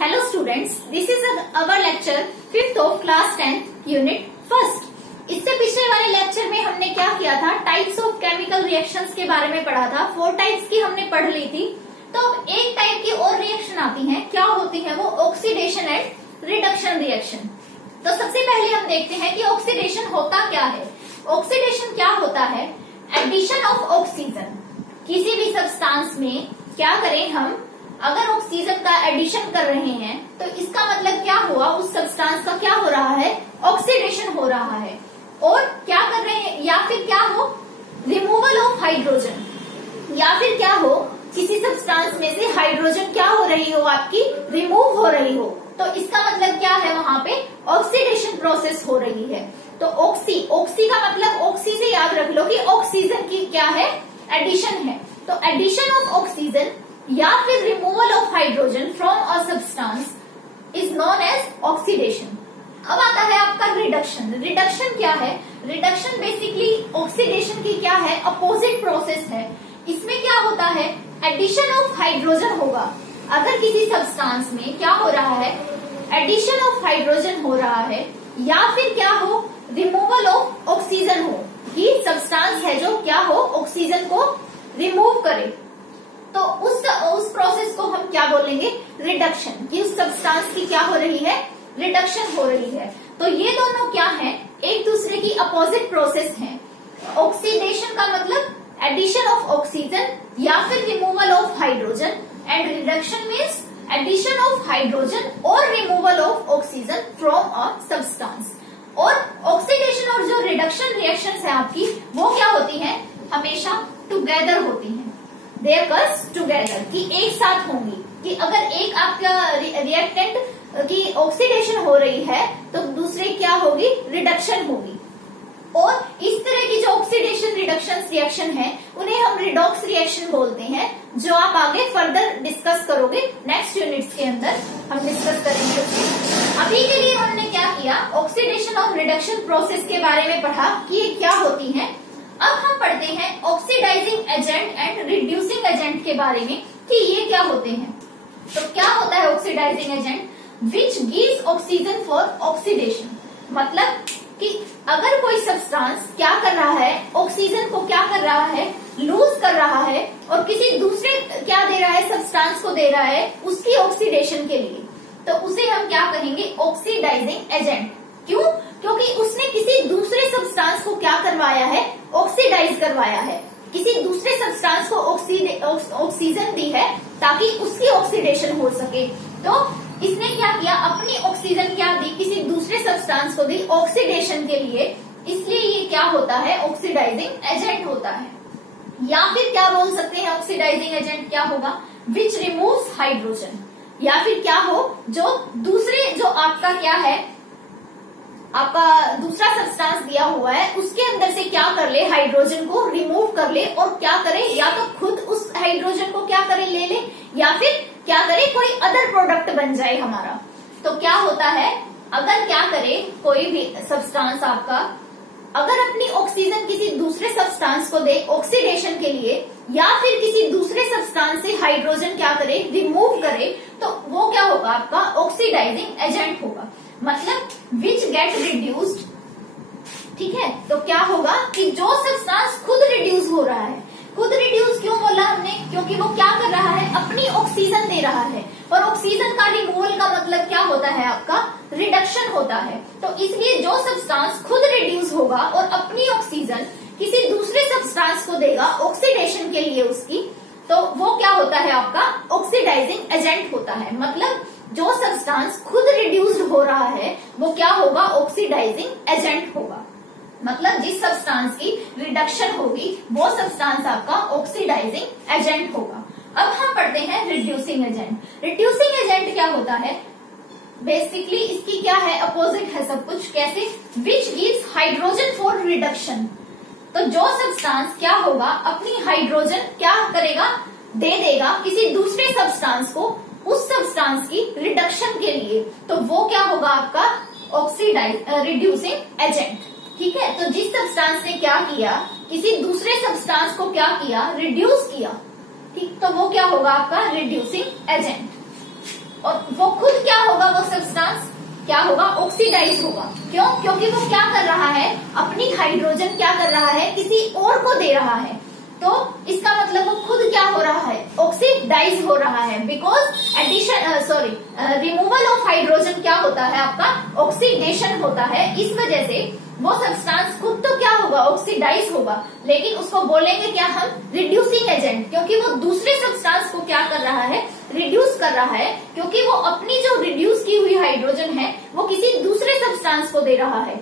Hello students, this is our lecture 5th of class 10th unit 1st। इससे पिछले वाले lecture में हमने क्या किया था, टाइप्स ऑफ केमिकल रिएक्शंस के बारे में पढ़ा था। 4 टाइप्स की हमने पढ़ ली थी। तो एक टाइप की और रिएक्शन आती है, क्या होती है वो? Oxidation and reduction reaction. तो सबसे पहले हम देखते हैं कि ऑक्सीडेशन होता क्या है। ऑक्सीडेशन क्या होता है? Addition of oxygen. किसी भी सब्सटेंस में क्या करें हम, अगर ऑक्सीजन का एडिशन कर रहे हैं तो इसका मतलब क्या हुआ, उस सब्सटेंस का क्या हो रहा है? ऑक्सीडेशन हो रहा है। और क्या कर रहे हैं, या फिर क्या हो, रिमूवल ऑफ हाइड्रोजन, या फिर क्या हो, किसी सब्सटेंस में से हाइड्रोजन क्या हो रही हो, आपकी रिमूव हो रही हो। तो इसका मतलब क्या है, वहां पे ऑक्सीडेशन प्रोसेस हो रही है। तो ऑक्सी का मतलब, ऑक्सी से याद रख लो कि ऑक्सीजन की क्या है? एडिशन है। तो एडिशन ऑफ ऑक्सीजन या फिर removal of hydrogen from a substance is known as oxidation. अब आता है आपका रिडक्शन। रिडक्शन क्या है? रिडक्शन बेसिकली ऑक्सीडेशन की क्या है? अपोजिट प्रोसेस है। इसमें क्या होता है? एडिशन ऑफ हाइड्रोजन होगा। अगर किसी सब्सटेंस में क्या हो रहा है? एडिशन ऑफ हाइड्रोजन हो रहा है, या फिर क्या हो, रिमूवल ऑफ ऑक्सीजन हो, कि सब्सटेंस है जो क्या हो, ऑक्सीजन को रिमूव करे, तो उस प्रोसेस को हम क्या बोलेंगे? रिडक्शन। कि उस सब्सटेंस की क्या हो रही है? रिडक्शन हो रही है। तो ये दोनों क्या है? एक दूसरे की अपोजिट प्रोसेस है। ऑक्सीडेशन का मतलब एडिशन ऑफ ऑक्सीजन या फिर removal of hydrogen, and reduction means addition of hydrogen और removal of oxygen from a substance. और ऑक्सीडेशन और जो रिडक्शन रिएक्शंस है आपकी, वो क्या होती है? हमेशा टुगेदर होती है। दे अकर्स टुगेदर, कि एक साथ होंगी। कि अगर एक आपका रिएक्टेंट की ऑक्सीडेशन हो रही है तो दूसरे क्या होगी? रिडक्शन होगी। और इस तरह की जो ऑक्सीडेशन रिडक्शन रिएक्शन है उन्हें हम रिडॉक्स रिएक्शन बोलते हैं, जो आप आगे फर्दर डिस्कस करोगे नेक्स्ट यूनिट्स के अंदर हम डिस्कस करेंगे। अभी के लिए हमने क्या किया? ऑक्सीडेशन और रिडक्शन प्रोसेस के बारे में पढ़ा कि ये क्या होती है। अब हम पढ़ते हैं oxidising agent and reducing agent के बारे में कि ये क्या होते हैं। तो क्या होता है oxidising agent? Which gives oxygen for oxidation. मतलब कि अगर कोई सब्सटेंस क्या कर रहा है, ऑक्सीजन को क्या कर रहा है? लूज कर रहा है, और किसी दूसरे क्या दे रहा है? सब्सटेंस को दे रहा है उसकी ऑक्सीडेशन के लिए, तो उसे हम क्या कहेंगे? Oxidising agent. क्यों? क्योंकि उसने किसी दूसरे सब्सटेंस को क्या करवाया है? ऑक्सीडाइज करवाया है। किसी दूसरे सब्सटेंस को ऑक्सीजन दी है ताकि उसकी ऑक्सीडेशन हो सके। तो इसने क्या किया? अपनी ऑक्सीजन क्या दी? किसी दूसरे सब्सटेंस को दी ऑक्सीडेशन के लिए। इसलिए ये क्या होता है? ऑक्सीडाइजिंग एजेंट होता है। या फिर क्या बोल सकते हैं? ऑक्सीडाइजिंग एजेंट क्या होगा? विच रिमूव्स हाइड्रोजन। या फिर क्या हो, जो दूसरे, जो आपका क्या है, आपका दूसरा सब्सटेंस दिया हुआ है उसके अंदर से क्या कर ले? हाइड्रोजन को रिमूव कर ले, और क्या करे? या तो खुद उस हाइड्रोजन को क्या करे? ले ले, या फिर क्या करे? कोई अदर प्रोडक्ट बन जाए हमारा। तो क्या होता है, अगर क्या करे कोई भी सब्सटेंस आपका, अगर अपनी ऑक्सीजन किसी दूसरे सब्सटेंस को दे ऑक्सीडेशन के लिए, या फिर किसी दूसरे सब्सटेंस से हाइड्रोजन क्या करे? रिमूव करे, तो वो क्या होगा? आपका ऑक्सीडाइजिंग एजेंट होगा। मतलब विच गेट रिड्यूस्ड। ठीक है, तो क्या होगा कि जो सब्सटेंस खुद रिड्यूस हो रहा है। खुद रिड्यूस क्यों बोला हमने? क्योंकि वो क्या कर रहा है? अपनी ऑक्सीजन दे रहा है, और ऑक्सीजन का रिमूवल का मतलब क्या होता है? आपका रिडक्शन होता है। तो इसलिए जो सब्सटेंस खुद रिड्यूस होगा और अपनी ऑक्सीजन किसी दूसरे सब्सटेंस को देगा ऑक्सीडेशन के लिए उसकी, तो वो क्या होता है? आपका ऑक्सीडाइजिंग एजेंट होता है। मतलब जो सब्सटेंस खुद रिड्यूस्ड हो रहा है वो क्या होगा? ऑक्सीडाइजिंग एजेंट होगा। मतलब जिस सब्सटेंस की रिडक्शन होगी वो सब्सटेंस आपका ऑक्सीडाइजिंग एजेंट होगा। अब हम पढ़ते हैं रिड्यूसिंग एजेंट। रिड्यूसिंग एजेंट क्या होता है? बेसिकली इसकी क्या है? अपोजिट है सब कुछ। कैसे? Which gives hydrogen for reduction. तो जो सब्सटेंस क्या होगा? अपनी हाइड्रोजन क्या करेगा? दे देगा किसी दूसरे सब्सटेंस को उस सब्सटेंस की रिडक्शन के लिए, तो वो क्या होगा? आपका रिड्यूसिंग एजेंट। ठीक है, तो जिस सब्सटेंस ने क्या किया? किसी दूसरे सब्सटेंस को क्या किया? रिड्यूस किया। ठीक, तो वो क्या होगा? आपका रिड्यूसिंग एजेंट। और वो खुद क्या होगा, वो सब्सटेंस क्या होगा, ऑक्सीडाइज होगा। क्यों? क्योंकि वो क्या कर रहा है, अपनी हाइड्रोजन क्या कर रहा है, किसी और को दे रहा है। तो इसका मतलब वो खुद क्या हो रहा है, ऑक्सीडाइज हो रहा है। Because addition removal of hydrogen क्या होता है आपका, ऑक्सीडेशन होता है। इस वजह से वो सब्सटेंस खुद तो क्या होगा, ऑक्सीडाइज होगा, लेकिन उसको बोलेंगे क्या हम, रिड्यूसिंग एजेंट, क्योंकि वो दूसरे सब्सटेंस को क्या कर रहा है, रिड्यूस कर रहा है। क्योंकि वो अपनी जो रिड्यूस की हुई हाइड्रोजन है वो किसी दूसरे सब्सटेंस को दे रहा है।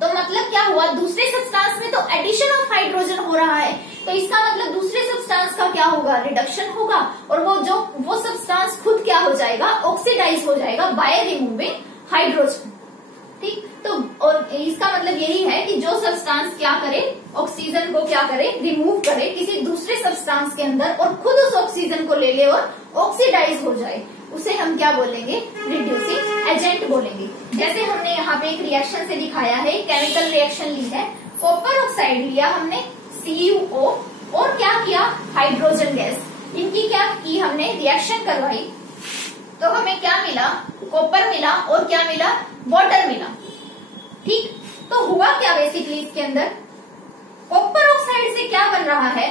तो मतलब क्या हुआ, दूसरे सब्सटेंस में तो एडिशन ऑफ हाइड्रोजन हो रहा है, तो इसका मतलब दूसरे सब्सटेंस का क्या होगा, रिडक्शन होगा, और वो सब्सटेंस खुद क्या हो जाएगा, ऑक्सीडाइज हो जाएगा बाय रिमूविंग हाइड्रोजन। ठीक, तो और इसका मतलब यही है कि जो सब्सटेंस क्या करे, ऑक्सीजन को क्या करे, रिमूव करे किसी दूसरे सब्सटेंस के अंदर और खुद उस ऑक्सीजन को ले ले और ऑक्सीडाइज हो जाए, उसे हम क्या बोलेंगे, रिड्यूसिंग एजेंट बोलेंगे। जैसे हमने यहाँ पे एक रिएक्शन से दिखाया है, केमिकल रिएक्शन ली है, कॉपर ऑक्साइड लिया हमने CuO और क्या किया, हाइड्रोजन गैस, इनकी क्या की हमने, रिएक्शन करवाई, तो हमें क्या मिला, कॉपर मिला और क्या मिला, वाटर मिला। ठीक, तो हुआ क्या बेसिकली इसके अंदर, कॉपर ऑक्साइड से क्या बन रहा है,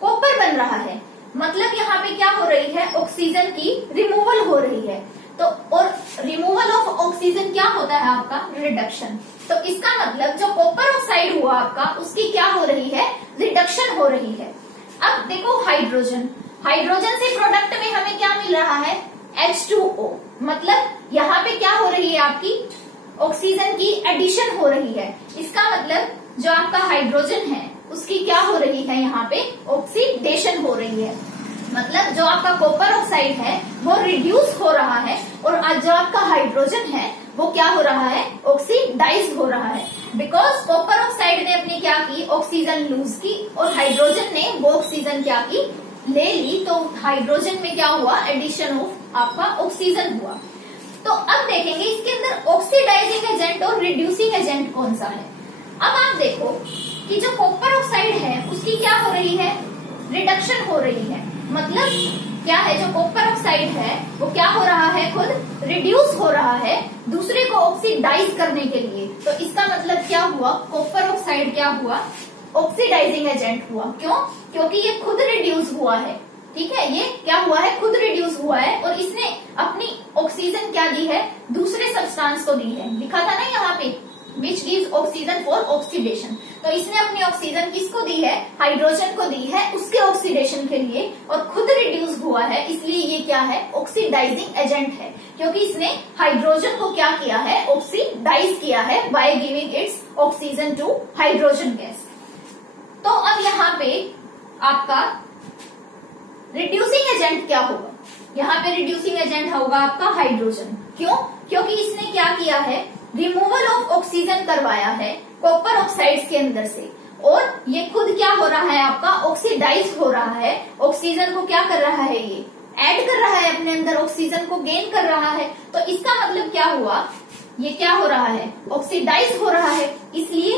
कॉपर बन रहा है। मतलब यहाँ पे क्या हो रही है, ऑक्सीजन की रिमूवल हो रही है। तो और रिमूवल ऑफ ऑक्सीजन क्या होता है आपका, रिडक्शन। तो इसका मतलब जो कॉपर ऑक्साइड हुआ आपका, उसकी क्या हो रही है, रिडक्शन हो रही है। अब देखो हाइड्रोजन, हाइड्रोजन से प्रोडक्ट में हमें क्या मिल रहा है, H2O। मतलब यहाँ पे क्या हो रही है आपकी, ऑक्सीजन की एडिशन हो रही है। इसका मतलब जो आपका हाइड्रोजन है उसकी क्या हो रही है, यहाँ पे ऑक्सीडेशन हो रही है। मतलब जो आपका कॉपर ऑक्साइड है वो रिड्यूस हो रहा है और जो आपका हाइड्रोजन है वो क्या हो रहा है, ऑक्सीडाइज हो रहा है। बिकॉज कॉपर ऑक्साइड ने अपनी क्या की, ऑक्सीजन लूज की, और हाइड्रोजन ने वो ऑक्सीजन क्या की, ले ली। तो हाइड्रोजन में क्या हुआ, एडिशन ऑफ आपका ऑक्सीजन हुआ। तो अब देखेंगे इसके अंदर ऑक्सीडाइजिंग एजेंट और रिड्यूसिंग एजेंट कौन सा है। अब आप देखो कि जो कॉपर ऑक्साइड है उसकी क्या हो रही है, रिडक्शन हो रही है। मतलब क्या है, जो कॉपर ऑक्साइड है वो क्या हो रहा है, खुद रिड्यूस हो रहा है दूसरे को ऑक्सीडाइज करने के लिए। तो इसका मतलब क्या हुआ, कॉपर ऑक्साइड क्या हुआ, ऑक्सीडाइजिंग एजेंट हुआ। क्यों? क्योंकि ये खुद रिड्यूस हुआ है। ठीक है, ये क्या हुआ है, खुद रिड्यूस हुआ है और इसने अपनी ऑक्सीजन क्या दी है, दूसरे सब्सटेंस को दी है। लिखा था ना यहाँ पे, विच गिव्स ऑक्सीजन फॉर ऑक्सीडेशन। तो इसने अपनी ऑक्सीजन किसको दी है, हाइड्रोजन को दी है उसके ऑक्सीडेशन के लिए, और खुद रिड्यूस हुआ है, इसलिए ये क्या है, ऑक्सीडाइजिंग एजेंट है। क्योंकि इसने हाइड्रोजन को क्या किया है, ऑक्सीडाइज किया है by giving its oxygen to hydrogen gas. तो अब यहाँ पे आपका रिड्यूसिंग एजेंट क्या होगा, यहाँ पे रिड्यूसिंग एजेंट होगा आपका हाइड्रोजन। क्यों? क्योंकि इसने क्या किया है, रिमूवल ऑफ ऑक्सीजन करवाया है कॉपर ऑक्साइड्स के अंदर से, और ये खुद क्या हो रहा है आपका, ऑक्सीडाइज हो रहा है। ऑक्सीजन को क्या कर रहा है, ये ऐड कर रहा है अपने अंदर, ऑक्सीजन को गेन कर रहा है। तो इसका मतलब क्या हुआ, ये क्या हो रहा है, ऑक्सीडाइज हो रहा है, इसलिए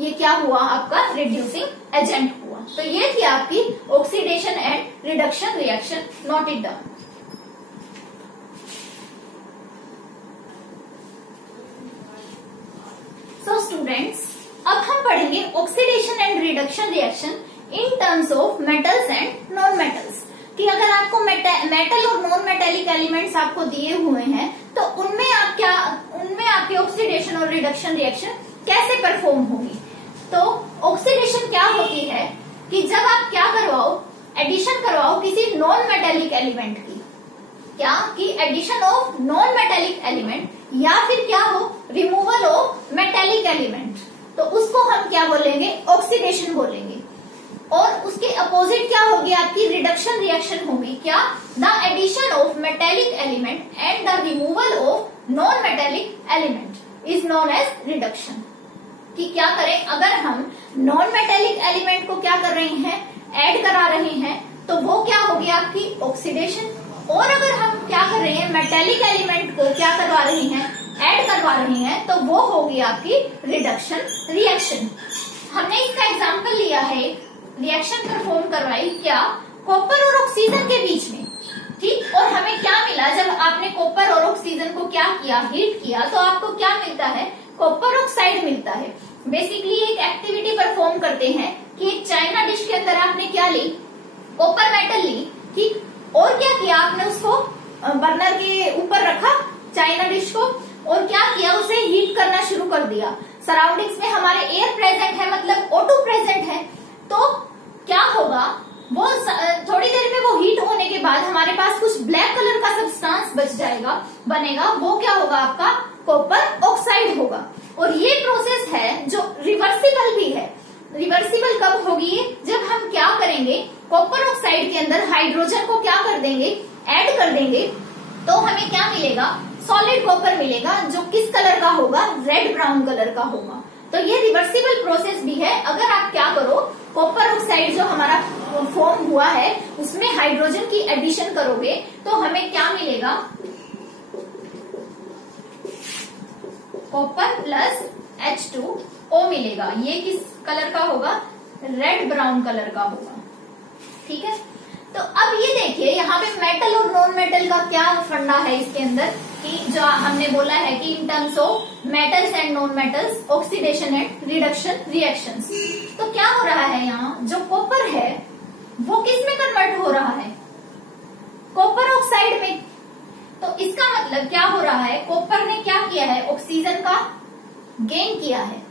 ये क्या हुआ आपका, रिड्यूसिंग एजेंट हुआ। तो ये थी आपकी oxidation and reduction reaction, note it down. So students, अब हम पढ़ेंगे oxidation and reduction reaction in terms of metals and non metals. कि अगर आपको मेटल और नॉन मेटेलिक एलिमेंट्स आपको दिए हुए हैं तो उनमें आपकी ऑक्सीडेशन और रिडक्शन रिएक्शन कैसे परफॉर्म होगी। तो ऑक्सीडेशन क्या होती है कि जब आप क्या करवाओ, एडिशन करवाओ किसी नॉन मेटेलिक एलिमेंट की, क्या कि addition of non metallic element, या फिर क्या हो, रिमूवल ऑफ मेटेलिक एलिमेंट, तो उसको हम क्या बोलेंगे, ऑक्सीडेशन बोलेंगे। और उसके अपोजिट क्या होगी आपकी, रिडक्शन रिएक्शन होगी। क्या, the addition of metallic element and the removal of non metallic element is known as reduction. कि क्या करें, अगर हम नॉन मेटेलिक एलिमेंट को क्या कर रहे हैं, ऐड करा रहे हैं, तो वो क्या होगी आपकी ऑक्सीडेशन। और अगर हम क्या कर रहे हैं, मेटेलिक एलिमेंट को क्या करवा रहे हैं, ऐड करवा रहे हैं, तो वो होगी आपकी रिडक्शन रिएक्शन। हमने इसका एग्जांपल लिया है, रिएक्शन परफॉर्म करवाई क्या, कॉपर और ऑक्सीजन के बीच में। ठीक, और हमें क्या मिला, जब कॉपर और ऑक्सीजन को क्या किया, हीट किया, तो आपको क्या मिलता है, कॉपर ऑक्साइड मिलता है। बेसिकली एक एक्टिविटी परफॉर्म करते हैं कि एक चाइना डिश के अंदर आपने क्या ली, कॉपर मेटल ली, ठीक, और क्या किया आपने, उसको बर्नर के ऊपर रखा चाइना डिश को, और क्या किया, उसे हीट करना शुरू कर दिया। सराउंडिंग्स में हमारे एयर प्रेजेंट है, मतलब O2 प्रेजेंट है, तो क्या होगा, वो थोड़ी देर में वो हीट होने के बाद हमारे पास कुछ ब्लैक कलर का सब्सटेंस बच जाएगा, बनेगा, वो क्या होगा, आपका कॉपर ऑक्साइड होगा। और ये प्रोसेस है जो रिवर्सिबल भी है। रिवर्सिबल कब होगी, जब हम क्या करेंगे, कॉपर ऑक्साइड के अंदर हाइड्रोजन को क्या कर देंगे, ऐड कर देंगे, तो हमें क्या मिलेगा, सॉलिड कॉपर मिलेगा, जो किस कलर का होगा, रेड ब्राउन कलर का होगा। तो ये रिवर्सिबल प्रोसेस भी है। अगर आप क्या करो, कॉपर ऑक्साइड जो हमारा फॉर्म हुआ है उसमें हाइड्रोजन की एडिशन करोगे तो हमें क्या मिलेगा, कॉपर प्लस H2O मिलेगा। ये किस कलर का होगा, रेड ब्राउन कलर का होगा, ठीक है। तो अब ये देखिए यहाँ पे मेटल और नॉन मेटल का क्या फंडा है इसके अंदर, कि जो हमने बोला है कि in terms of metals and non metals, oxidation and reduction reactions. तो क्या हो रहा है, यहाँ जो कॉपर है वो किस में कन्वर्ट हो रहा है, कॉपर ऑक्साइड में। तो इसका मतलब क्या हो रहा है, कॉपर ने क्या किया है, ऑक्सीजन का गेन किया है।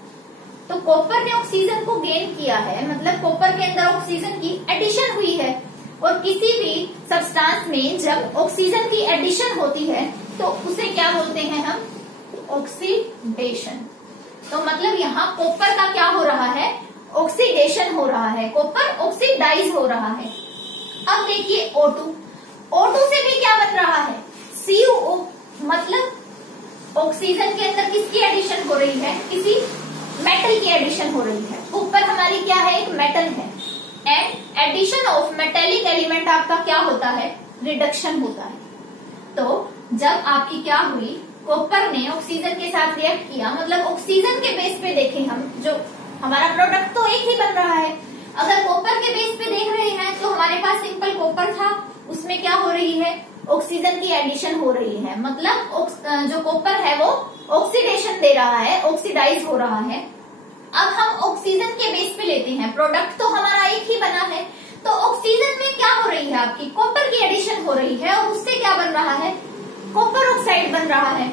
तो कॉपर ने ऑक्सीजन को गेन किया है, मतलब कॉपर के अंदर ऑक्सीजन की एडिशन हुई है। और किसी भी सब्सटेंस में जब ऑक्सीजन की एडिशन होती है तो उसे क्या बोलते हैं हम, ऑक्सीडेशन। तो मतलब यहाँ कॉपर का क्या हो रहा है, ऑक्सीडेशन हो रहा है, कॉपर ऑक्सीडाइज हो रहा है। अब देखिए O2 से भी क्या बन रहा है, CuO, मतलब ऑक्सीजन के अंदर किसकी एडिशन हो रही है, किसी मेटल की एडिशन हो रही है। ऊपर हमारी क्या है, एक मेटल है, and addition of metallic element आपका क्या होता है, रिडक्शन होता है। तो जब आपकी क्या हुई, कॉपर ने ऑक्सीजन के साथ रिएक्ट किया, मतलब ऑक्सीजन के बेस पे देखें हम, जो हमारा प्रोडक्ट तो एक ही बन रहा है। अगर कॉपर के बेस पे देख रहे हैं तो हमारे पास सिंपल कॉपर था, उसमें क्या हो रही है, ऑक्सीजन की एडिशन हो रही है, मतलब जो कॉपर है वो ऑक्सीडेशन दे रहा है, ऑक्सीडाइज हो रहा है। अब हम ऑक्सीजन के बेस पे लेते हैं, प्रोडक्ट तो हमारा एक ही बना है, तो ऑक्सीजन में क्या हो रही है, आपकी कॉपर की एडिशन हो रही है, और उससे क्या बन रहा है, कॉपर ऑक्साइड बन रहा है।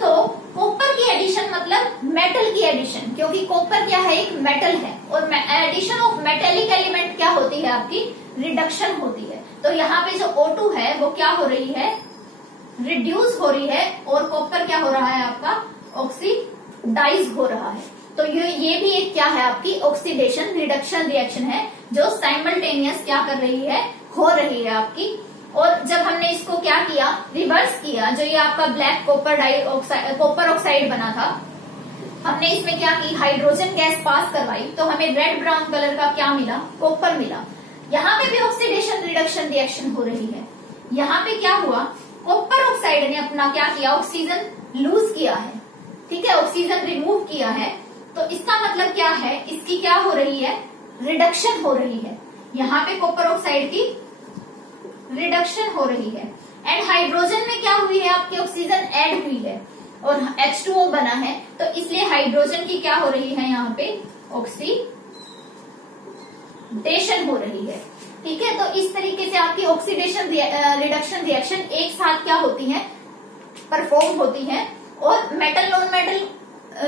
तो कॉपर की एडिशन मतलब मेटल की एडिशन, क्योंकि कॉपर क्या है, एक मेटल है, और एडिशन ऑफ मेटेलिक एलिमेंट क्या होती है, आपकी रिडक्शन होती है। तो यहाँ पे जो O2 है वो क्या हो रही है, रिड्यूस हो रही है, और कॉपर क्या हो रहा है, आपका ऑक्सीडाइज हो रहा है। तो ये भी एक क्या है, आपकी ऑक्सीडेशन रिडक्शन रिएक्शन है, जो साइमल्टेनियस क्या कर रही है, हो रही है आपकी। और जब हमने इसको क्या किया, रिवर्स किया, जो ये आपका ब्लैक कॉपर ऑक्साइड बना था, हमने इसमें क्या की, हाइड्रोजन गैस पास करवाई, तो हमें रेड ब्राउन कलर का क्या मिला, कॉपर मिला। यहाँ पे भी ऑक्सीडेशन रिडक्शन रिएक्शन हो रही है। यहाँ पे क्या हुआ, कॉपर ऑक्साइड ने अपना क्या किया, ऑक्सीजन लूज किया है, ठीक है, ऑक्सीजन रिमूव किया है। तो इसका मतलब क्या है, इसकी क्या हो रही है, रिडक्शन हो रही है। यहाँ पे कॉपर ऑक्साइड की रिडक्शन हो रही है, एंड हाइड्रोजन में क्या हुई है, आपकी ऑक्सीजन ऐड हुई है और H2O बना है, तो इसलिए हाइड्रोजन की क्या हो रही है, यहाँ पे ऑक्सीडेशन हो रही है, ठीक है। तो इस तरीके से आपकी ऑक्सीडेशन रिडक्शन रिएक्शन एक साथ क्या होती है, परफॉर्म होती है। और metal non metal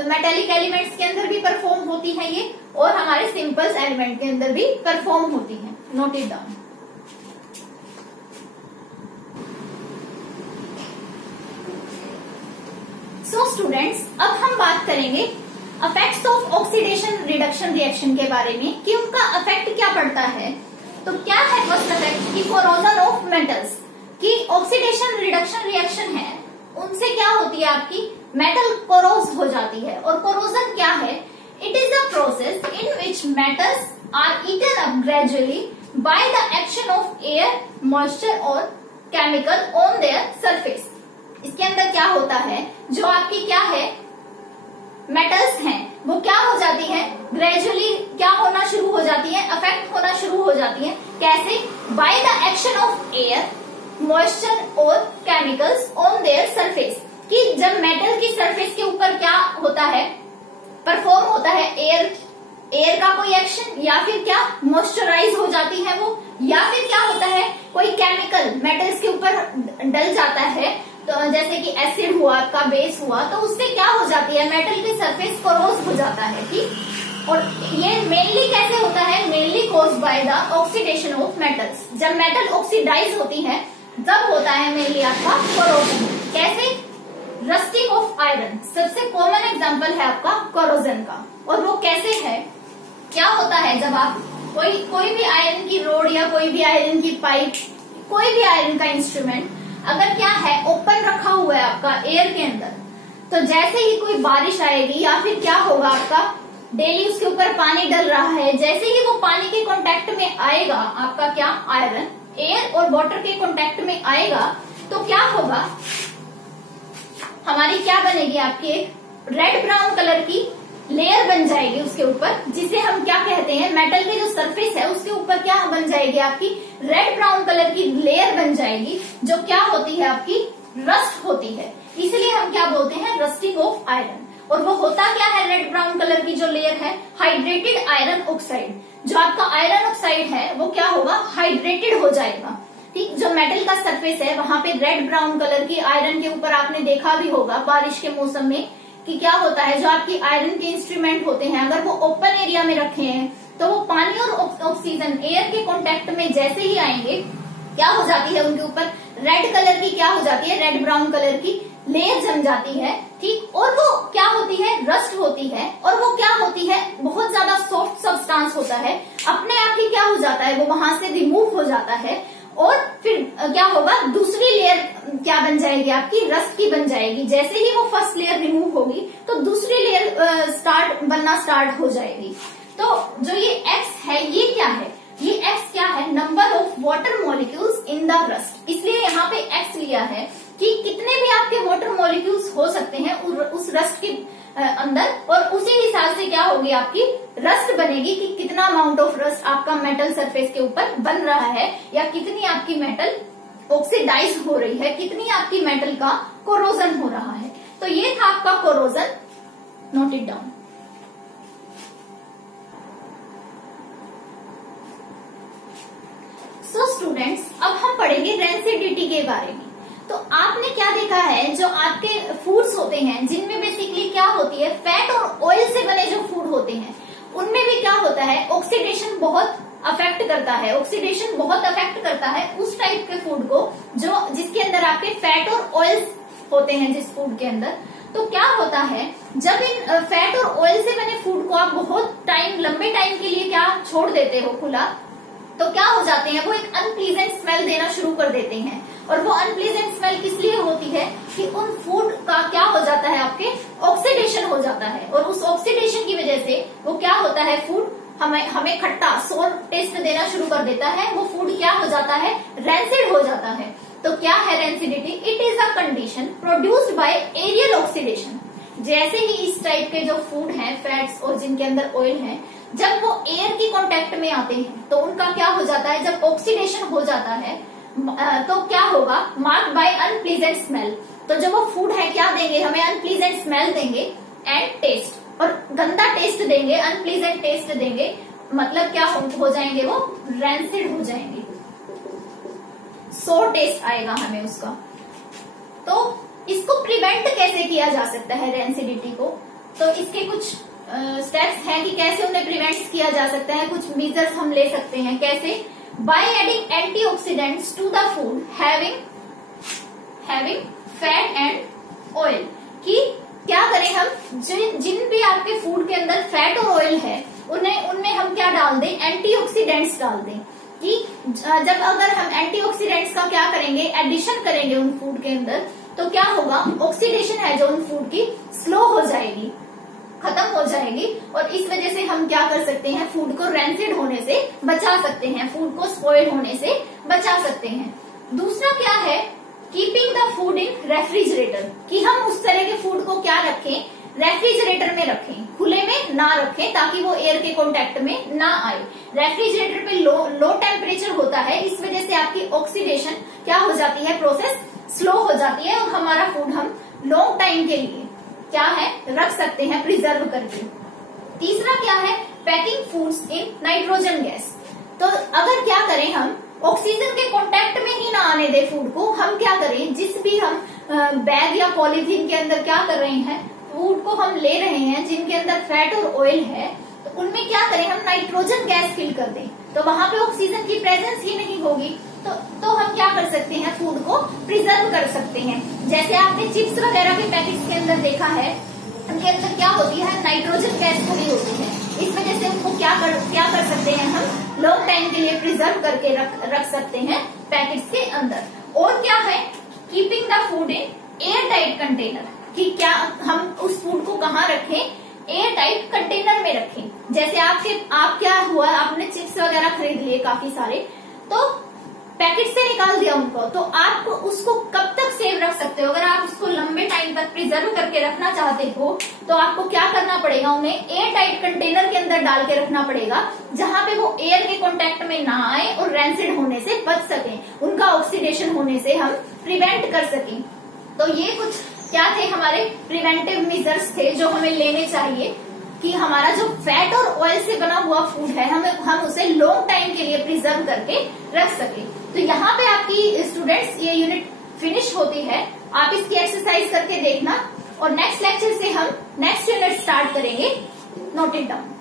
metallic elements के अंदर भी परफॉर्म होती है ये, और हमारे सिंपल्स एलिमेंट के अंदर भी परफॉर्म होती है। Note it down. So students, अब हम बात करेंगे effects of oxidation reduction reaction के बारे में, कि उनका इफेक्ट क्या पड़ता है। तो क्या है फर्स्ट इफेक्ट, कि कोरोजन ऑफ मेटल्स, की ऑक्सीडेशन रिडक्शन रिएक्शन है, उनसे क्या होती है, आपकी मेटल कोरोज हो जाती है। और कोरोजन क्या है, it is a process in which metals are eaten up gradually by the action of air, moisture और केमिकल ऑन देयर सरफेस। इसके अंदर क्या होता है, जो आपकी क्या है, मेटल्स हैं, वो क्या हो जाती हैं, ग्रेजुअली क्या होना शुरू हो जाती है, अफेक्ट होना शुरू हो जाती है। कैसे, bye the action of air, moisture और केमिकल्स ऑन देयर सरफेस, कि जब मेटल की सरफेस के ऊपर क्या होता है, परफॉर्म होता है एयर का कोई एक्शन, या फिर क्या मॉइस्चराइज हो जाती है वो, या फिर क्या होता है कोई केमिकल मेटल्स के ऊपर डल जाता है, तो जैसे कि एसिड हुआ आपका, बेस हुआ, तो उससे क्या हो जाती है मेटल की सरफेस कोरोज हो जाता है, ठीक। और ये मेनली कैसे होता है, mainly caused by the oxidation of metals. जब मेटल ऑक्सीडाइज होती है तब होता है मेनली आपका कोरोजन। कैसे, रस्टिंग ऑफ आयरन सबसे कॉमन एग्जांपल है आपका कोरोजन का। और वो कैसे है, क्या होता है, जब आप कोई भी आयरन की रोड या कोई भी आयरन की पाइप, कोई भी आयरन का इंस्ट्रूमेंट अगर क्या है ओपन रखा हुआ है आपका एयर के अंदर, तो जैसे ही कोई बारिश आएगी या फिर क्या होगा आपका डेली उसके ऊपर पानी डल रहा है, जैसे ही वो पानी के कांटेक्ट में आएगा आपका क्या आयरन एयर और वाटर के कांटेक्ट में आएगा, तो क्या होगा, हमारी क्या बनेगी आपकी एक रेड ब्राउन कलर की लेयर बन जाएगी उसके ऊपर, जिसे हम क्या कहते हैं, मेटल की जो सरफेस है उसके ऊपर क्या बन जाएगी आपकी रेड ब्राउन कलर की लेयर बन जाएगी, जो क्या होती है आपकी रस्ट होती है। इसलिए हम क्या बोलते हैं, रस्टिंग ऑफ आयरन। और वो होता क्या है, रेड ब्राउन कलर की जो लेयर है, हाइड्रेटेड आयरन ऑक्साइड। जो आपका आयरन ऑक्साइड है वो क्या होगा, हाइड्रेटेड हो जाएगा, ठीक। जो मेटल का सरफेस है वहां पे रेड ब्राउन कलर की आयरन के ऊपर आपने देखा भी होगा बारिश के मौसम में कि क्या होता है, जो आपकी आयरन के इंस्ट्रूमेंट होते हैं अगर वो ओपन एरिया में रखे हैं तो वो पानी और ऑक्सीजन एयर के कांटेक्ट में जैसे ही आएंगे क्या हो जाती है, उनके ऊपर रेड कलर की क्या हो जाती है, रेड ब्राउन कलर की लेयर जम जाती है, ठीक। और वो क्या होती है, रस्ट होती है, और वो क्या होती है, बहुत ज्यादा सॉफ्ट सब्सटेंस होता है, अपने आप ही क्या हो जाता है, वो वहां से रिमूव हो जाता है। और फिर क्या होगा, दूसरी लेयर क्या बन जाएगी आपकी, रस्ट की बन जाएगी। जैसे ही वो फर्स्ट लेयर रिमूव होगी तो दूसरी लेयर बनना स्टार्ट हो जाएगी। तो जो ये एक्स है ये क्या है, ये एक्स क्या है, number of water molecules in the rust. इसलिए यहाँ पे एक्स लिया है कि कितने भी आपके वाटर मॉलिक्यूल्स हो सकते हैं उस रस्ट के अंदर, और उसी हिसाब से क्या होगी आपकी रस्ट बनेगी कि कितना अमाउंट ऑफ रस्ट आपका मेटल सरफेस के ऊपर बन रहा है, या कितनी आपकी मेटल ऑक्सीडाइज हो रही है, कितनी आपकी मेटल का कोरोजन हो रहा है। तो ये था आपका corrosion, note it down. So students, अब हम पढ़ेंगे रेंसिडिटी के बारे में। तो आपने क्या देखा है, जो आपके फूड्स होते हैं जिनमें बेसिकली क्या होती है, फैट और ऑयल से बने जो फूड होते हैं उनमें भी क्या होता है, ऑक्सीडेशन बहुत अफेक्ट करता है, ऑक्सीडेशन बहुत अफेक्ट करता है उस टाइप के फूड को जो जिसके अंदर आपके फैट और ऑयल होते हैं जिस फूड के अंदर। तो क्या होता है, जब इन फैट और ऑयल से बने फूड को आप बहुत टाइम, लंबे टाइम के लिए क्या छोड़ देते हो खुला, तो क्या हो जाते हैं, वो एक अनप्लीजेंट स्मेल देना शुरू कर देते हैं। और वो अनप्लीजेंट स्मेल किस लिए होती है कि उन फूड का क्या हो जाता है, आपके ऑक्सीडेशन हो जाता है, और उस ऑक्सीडेशन की वजह से वो क्या होता है, फूड हमें खट्टा सोर टेस्ट देना शुरू कर देता है। वो फूड क्या हो जाता है, रेंसिड हो जाता है। तो क्या है rancidity, it is a condition produced by aerial oxidation. जैसे ही इस टाइप के जो फूड हैं, फैट्स और जिनके अंदर ऑयल है, जब वो एयर की कांटेक्ट में आते हैं तो उनका क्या हो जाता है, जब ऑक्सीडेशन हो जाता है तो क्या होगा, मार्क्ड बाय अनप्लीजेंट स्मेल। तो जब वो फूड है क्या देंगे, हमें अनप्लीजेंट स्मेल देंगे एंड टेस्ट, और गंदा टेस्ट देंगे, अनप्लीजेंट टेस्ट देंगे, मतलब क्या हो जाएंगे, वो रेंसिड हो जाएंगे, सोर टेस्ट आएगा हमें उसका। तो इसको प्रिवेंट कैसे किया जा सकता है रेंसिडिटी को, तो इसके कुछ स्टेप्स हैं कि कैसे उन्हें प्रिवेंट किया जा सकता है, कुछ मेजर्स हम ले सकते हैं। कैसे, by adding antioxidants to the food having fat and oil. कि क्या करें हम, जिन भी आपके फूड के अंदर फैट और ऑयल है उनमें हम क्या डाल दें, एंटीऑक्सीडेंट्स डाल दें। कि जब अगर हम एंटीऑक्सीडेंट्स का क्या करेंगे, एडिशन करेंगे उन फूड के अंदर, तो क्या होगा, ऑक्सीडेशन है जो उन फूड की स्लो हो जाएगी, खत्म हो जाएगी, और इस वजह से हम क्या कर सकते हैं, फूड को रेंसिड होने से बचा सकते हैं, फूड को स्पॉइल होने से बचा सकते हैं। दूसरा क्या है, keeping the food in refrigerator. कि हम उस तरह के फूड को क्या रखें, रेफ्रिजरेटर में रखें, खुले में ना रखें ताकि वो एयर के कांटेक्ट में ना आए। रेफ्रिजरेटर पे लो टेम्परेचर होता है, इस वजह से आपकी ऑक्सीडेशन क्या हो जाती है, प्रोसेस स्लो हो जाती है और हमारा फूड हम लॉन्ग टाइम के लिए क्या है रख सकते हैं प्रिजर्व करके। तीसरा क्या है, packing foods in nitrogen gas. तो अगर क्या करें हम ऑक्सीजन के कांटेक्ट में ही ना आने दे फूड को, हम क्या करें जिस भी हम बैग या पॉलीथीन के अंदर क्या कर रहे हैं, फूड को हम ले रहे हैं जिनके अंदर फैट और ऑयल है, तो उनमें क्या करें हम नाइट्रोजन गैस फिल कर दें, तो वहां पे ऑक्सीजन की प्रेजेंस ही नहीं होगी, तो हम क्या कर सकते हैं, फूड को प्रिजर्व कर सकते हैं। जैसे आपने चिप्स वगैरह के पैकेट्स के अंदर देखा है, उनके अंदर क्या होती है, नाइट्रोजन गैस पूरी होती है। इस वजह से उनको क्या कर सकते हैं हम लॉन्ग टाइम के लिए प्रिजर्व करके रख सकते हैं पैकेट्स के अंदर। और क्या है, keeping the food in air tight container, कि क्या हम उस फूड को कहाँ रखें, एयर टाइट कंटेनर में रखें। जैसे आप क्या हुआ, आपने चिप्स वगैरह खरीद लिए काफी सारे, तो पैकेट से निकाल दिया उनको, तो आप उसको कब तक सेव रख सकते हो। अगर आप उसको लंबे टाइम तक प्रिजर्व करके रखना चाहते हो तो आपको क्या करना पड़ेगा, उन्हें एयर टाइट कंटेनर के अंदर डाल के रखना पड़ेगा, जहां पे वो एयर के कांटेक्ट में ना आए और रैंसिड होने से बच सके, उनका ऑक्सीडेशन होने से हम प्रिवेंट कर सकें। तो ये कुछ क्या थे, हमारे प्रिवेंटिव मेजर्स थे जो हमें लेने चाहिए कि हमारा जो फैट और ऑयल से बना हुआ फूड है हम उसे लॉन्ग टाइम के लिए प्रिजर्व करके रख सके। तो यहाँ पे आपकी स्टूडेंट्स ये यूनिट फिनिश होती है। आप इसकी एक्सरसाइज करके देखना और नेक्स्ट लेक्चर से हम नेक्स्ट यूनिट स्टार्ट करेंगे। Note it down.